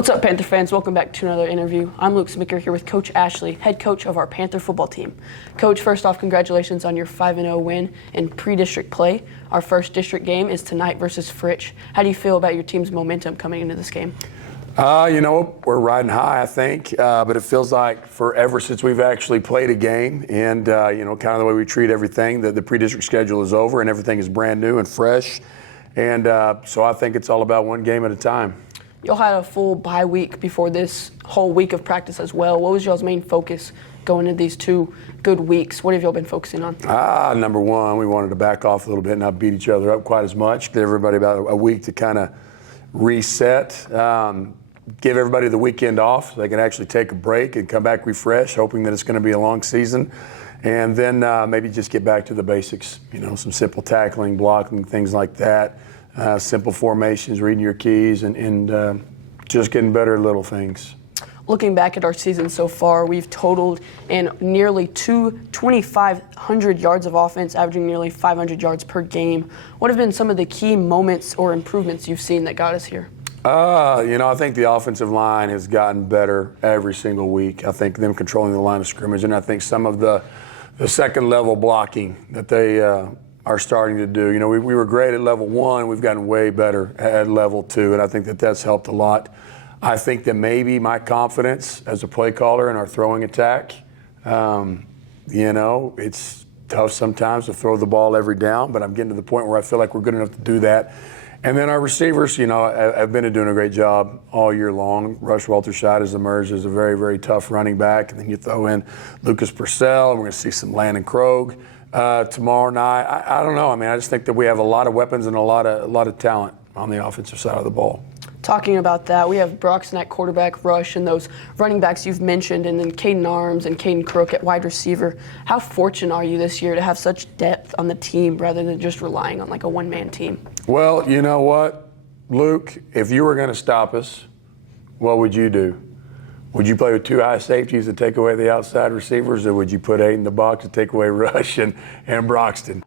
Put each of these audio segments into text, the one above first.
What's up, Panther fans? Welcome back to another interview. I'm Luke Smicker here with Coach Ashley, head coach of our Panther football team. Coach, first off, congratulations on your 5-0 win in pre-district play. Our first district game is tonight versus Fritch. How do you feel about your team's momentum coming into this game? We're riding high, I think, but it feels like forever since we've actually played a game. And, kind of the way we treat everything, the pre-district schedule is over and everything is brand new and fresh. And so I think it's all about one game at a time. Y'all had a full bye week before this whole week of practice as well. What was y'all's main focus going into these 2 good weeks? What have y'all been focusing on? Number one, we wanted to back off a little bit and not beat each other up quite as much. Give everybody about a week to kind of reset. Give everybody the weekend off so they can actually take a break and come back refreshed, hoping that it's going to be a long season. And then maybe just get back to the basics, some simple tackling, blocking, things like that. Simple formations, reading your keys, and just getting better at little things. Looking back at our season so far, we've totaled in nearly 2,500 yards of offense, averaging nearly 500 yards per game. What have been some of the key moments or improvements you've seen that got us here? I think the offensive line has gotten better every single week. I think them controlling the line of scrimmage, and I think some of the second-level blocking that they are starting to do. We were great at level 1. We've gotten way better at level 2, and I think that that's helped a lot. I think that maybe my confidence as a play caller in our throwing attack, it's tough sometimes to throw the ball every down, but I'm getting to the point where I feel like we're good enough to do that. And then our receivers, have been doing a great job all year long. Rush Walter-Scheid has emerged as a very, very tough running back. And then you throw in Lucas Purcell, and we're going to see some Landon Krogh tomorrow night. I don't know. I just think that we have a lot of weapons and a lot of talent on the offensive side of the ball. Talking about that, we have Broxton at quarterback, Rush, and those running backs you've mentioned, and then Caden Arms and Caden Crook at wide receiver. How fortunate are you this year to have such depth on the team rather than just relying on like a one-man team? Well, you know what, Luke? If you were going to stop us, what would you do? Would you play with 2 high safeties to take away the outside receivers, or would you put 8 in the box to take away Rush and Broxton?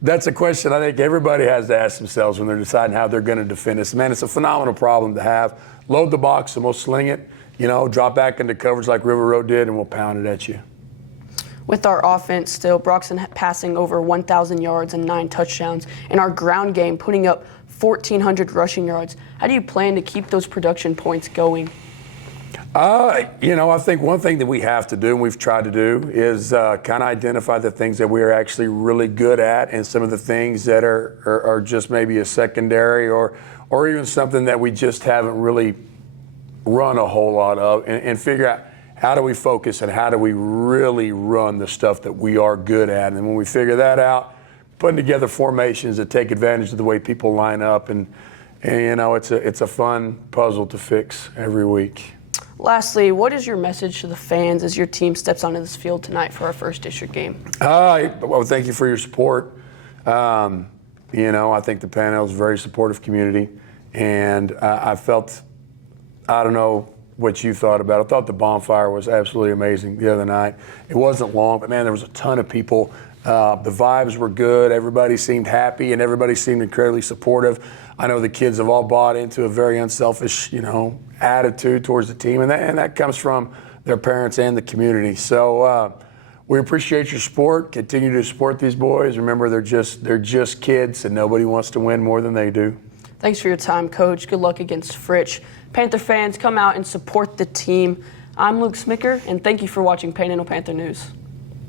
That's a question I think everybody has to ask themselves when they're deciding how they're going to defend us. Man, it's a phenomenal problem to have. Load the box and we'll sling it, drop back into coverage like River Road did, and we'll pound it at you. With our offense still, Broxton passing over 1,000 yards and 9 touchdowns, and our ground game putting up 1,400 rushing yards. How do you plan to keep those production points going? I think one thing that we have to do, and we've tried to do, is kind of identify the things that we are actually really good at, and some of the things that are just maybe a secondary or even something that we just haven't really run a whole lot of, and figure out how do we focus and how do we really run the stuff that we are good at. And when we figure that out, putting together formations that take advantage of the way people line up, and it's a fun puzzle to fix every week. Lastly, what is your message to the fans as your team steps onto this field tonight for our first district game? Well, thank you for your support. I think the Panhandle is a very supportive community, and I felt, I don't know what you thought about it. I thought the bonfire was absolutely amazing the other night. It wasn't long, but man, there was a ton of people. The vibes were good. Everybody seemed happy, and everybody seemed incredibly supportive. I know the kids have all bought into a very unselfish, attitude towards the team, and that comes from their parents and the community. So we appreciate your support. Continue to support these boys. Remember, they're just kids, and nobody wants to win more than they do. Thanks for your time, Coach. Good luck against Fritch. Panther fans, come out and support the team. I'm Luke Smicker, and thank you for watching Panhandle Panther News.